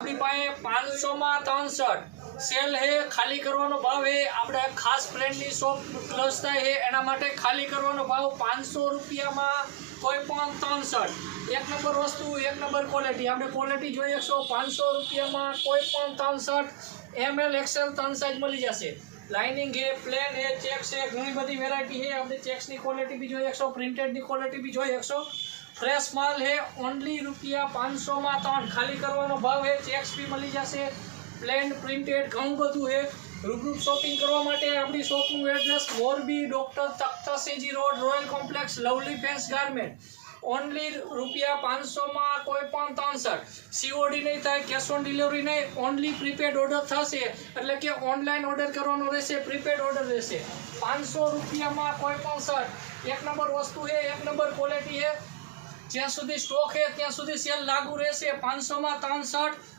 अपनी पाए 500 में 63 सेल है। खाली करवानो भाव है આપણે ખાસ બ્રાન્ડની શોપ ક્લોઝ થાય છે એના માટે ખાલી કરવાનો ભાવ 500 રૂપિયામાં કોઈ પણ 63 એક નંબર વસ્તુ એક નંબર ક્વોલિટી આપણે ક્વોલિટી જોઈએ 500 રૂપિયામાં કોઈ પણ 63 ml XL 3 સાइज મળી જશે। लाइनिंग है, प्लेन है, चेक्स है, घनी बड़ी वेरायटी है। अपने चेक्स की क्वालिटी भी जो 100 प्रिंटेड की क्वालिटी भी जो 100 फ्रेश माल है। ओनली रुपया 500 में 3 खाली करवानो भाव है। चेक्स भी मिली जैसे प्लेन प्रिंटेड घणું બધું है। रूबरू शॉपिंग करवा माटे अपनी शॉपનું एड्रेस मोरबी डॉक्टर तख्तासेजी road royal complex lovely fans garment. Only रुपया 500 में कोई पण 63 सीओडी नहीं था, कैश ऑन डिलीवरी नहीं। ओनली प्रीपेड ऑर्डर थशे એટલે કે ઓનલાઈન ઓર્ડર કરવાનો રહેશે, પ્રીપેડ ઓર્ડર રહેશે। 500 રૂપિયામાં કોઈ પણ શર્ટ એક નંબર વસ્તુ છે, એક નંબર ક્વોલિટી છે। જ્યાં સુધી સ્ટોક છે ત્યાં સુધી સેલ લાગુ રહેશે। 500 માં 3 શર્ટ